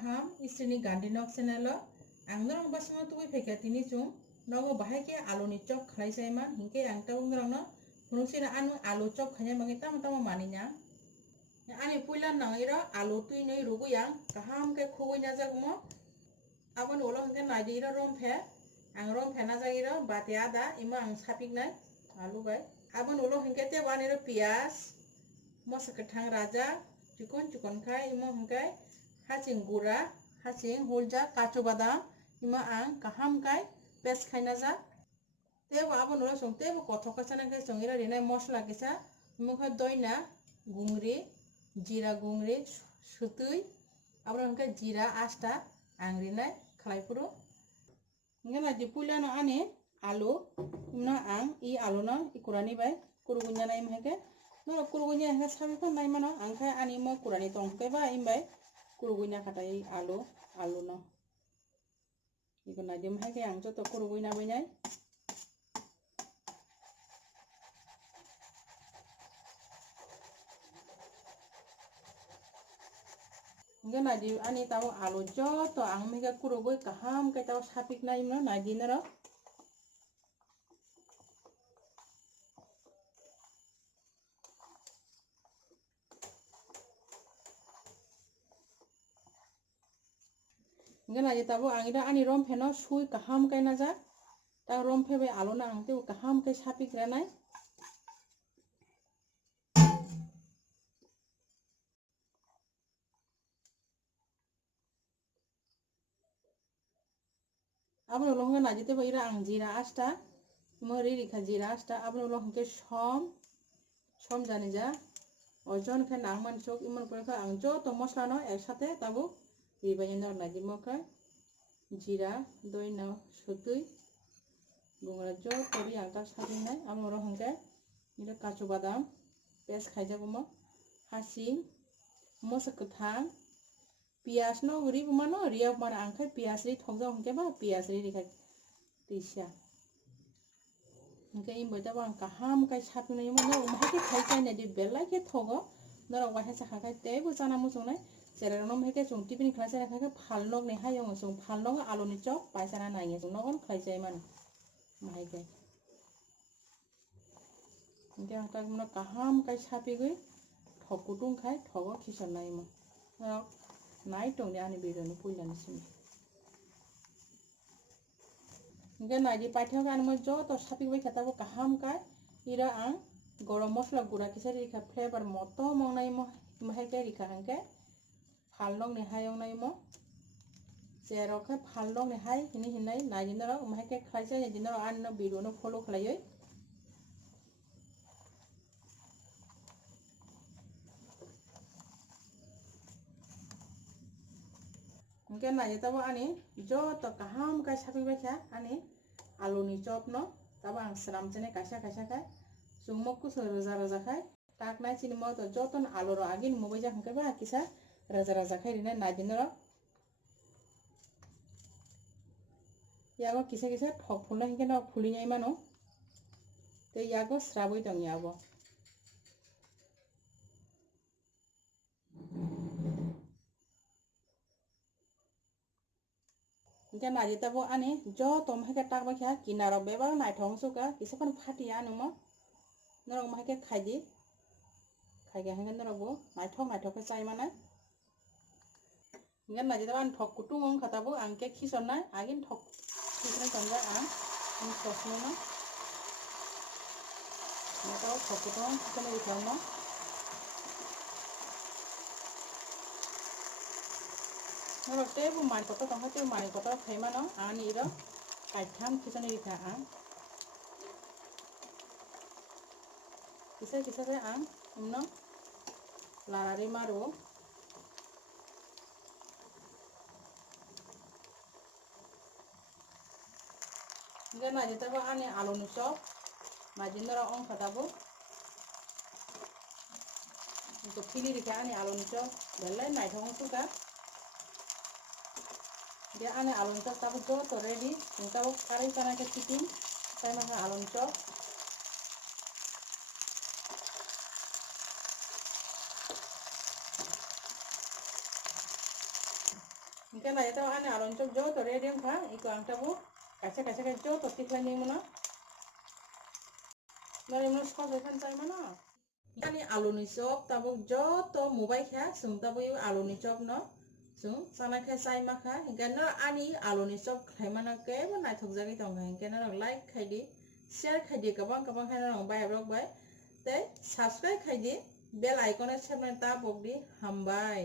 kaham istrini gandinok senelo ang norong basmo tuwi pheka tini chung nogo bahai ke alu ni chop khlai saima hingke ang ta norong no hunusina anu alu chop khanya mangi tama tama maninya ani puilan nang ira alu tui nei rugu yang kaham ke khugui na jagmo abon ulo hingke naidi ira romphe ang romphe na jagira bate ada ima ang sapik nai alu bai abon ulo hingke te wani ro pias mosa kathang raja cikon khai imo hingkai haching gura haching hulja kachu badam ima ang kaham kai pes khaina ja tebo abon ulo song tebo kothok kasana kai song ira rina mosla kisa imo kha doina gungri jira gungri sutui abon hingkai jira asta ang rina khlai puro ngena di pulano ani alu imna ang I alu no ikurani bai kurugunya nai mheke no kurugunya ha sabi ko nai mano angkai ani mo kurani tong ke ba imbai kurugunya katai alu no iko na dim hake ang joto kurugunya banyai ngena di ani tahu alu joto ang mega kurugui kaham kai tahu sapik nai no na dinero ngena di tahu ang ida ani romphe no sui kaham kai na ja ta romphe be alu na ang te kaham kai sapik ranai abon ulo ngena jite ba ira ang jira asta mori rikha jira asta abon ulo hingke som jani ja ojon khe nangman chok imon pore kha ang joto mosla no eksate tabu ribai no naji moka jira doi no sutui bungra joto ri ang ta sabinai abon ulo hingke ira kachu badam pes khaijagomo hasing mosa kathang pias no ri bumano riya mar angkai pias ri thongja hingke ba pias ri rikha tisia hingke imbai ta bang kaham kai sapinai mo no mahake khai kai na di belai ke thogo norok bahai sa khakai tebo chana musongnai chera no mahake chung tiffin khlai sa khakai phalnok ne hayong chung phalnok alu ni chop paisana nainge chung nogon khlai chai man mahake hingke ang ta mo kaham kai sapigui thok kutung khai thogo khison nai mo norok nai tong ani video ni puilani simi hingke naidi paithak ani mo joto sapik bai khatabo kaham kai ira ang gorom mosla gura kisa rikha flavor moto mongnai mo mahake rikha hangke phalnok ni hayong nai mo cherok khe phalnok ni hai hini hinai naidi norok mahake khlaisa ni dinoro ani no video no follow khlaioi hingke naidi tabo ani joto kaham kai sapik bai kha ani alu ni chop no tabo ang sram chene kaisa kai sungmok kuso raja khai tak nai chini mo to joton alu ro agin mobai ja hangke ba kisa raja khai rina naidi norok yago kisa thok phulna hingke no phulinyai mano te yago srabui tong yabo hingke naidi tabo ani joto mahake tak bai kha kinarok beba naithok suka kisakon phatia anumo norok mahake khaidi khaiga hingke norok bo naithok ke chai manai hingke naidi tabo ani thok kutung ong khatabo angke khisonnai agin thok kisna tonja ang ini sosno no nato thok kutung kisna rikharmo norok tebo mani kotor tongkha tebo mani kotor khaimano ani iro kaitham kisana rikha ang kisa ke ang umno larari maru hingke naidi tabo ani alu ni chop naidi norok ong khatabo to phili rikha ani alu ni chop belai naithok suka dia ani alu ni chop tabo joto ready hingke bo kari chana ke chicken sai ma alu ni chop Hingke na ito ani alon chop jo to ready kha iko ang tabu kaisa kaisa kai jo to tiklai ni mono. Nari mono skos ekan chai mono. Ani aloni chop tabuk jo to mobile kha sung tabu yu aloni chop no. Sung sana kha sai ma kha hingke na ani aloni chop khlai mana ke bo nai thok jagi tong hingke na like khai di share khai di kabang kabang khai na bai abrok bai. Te subscribe khai di bell icon e chapna ta bok di hambai.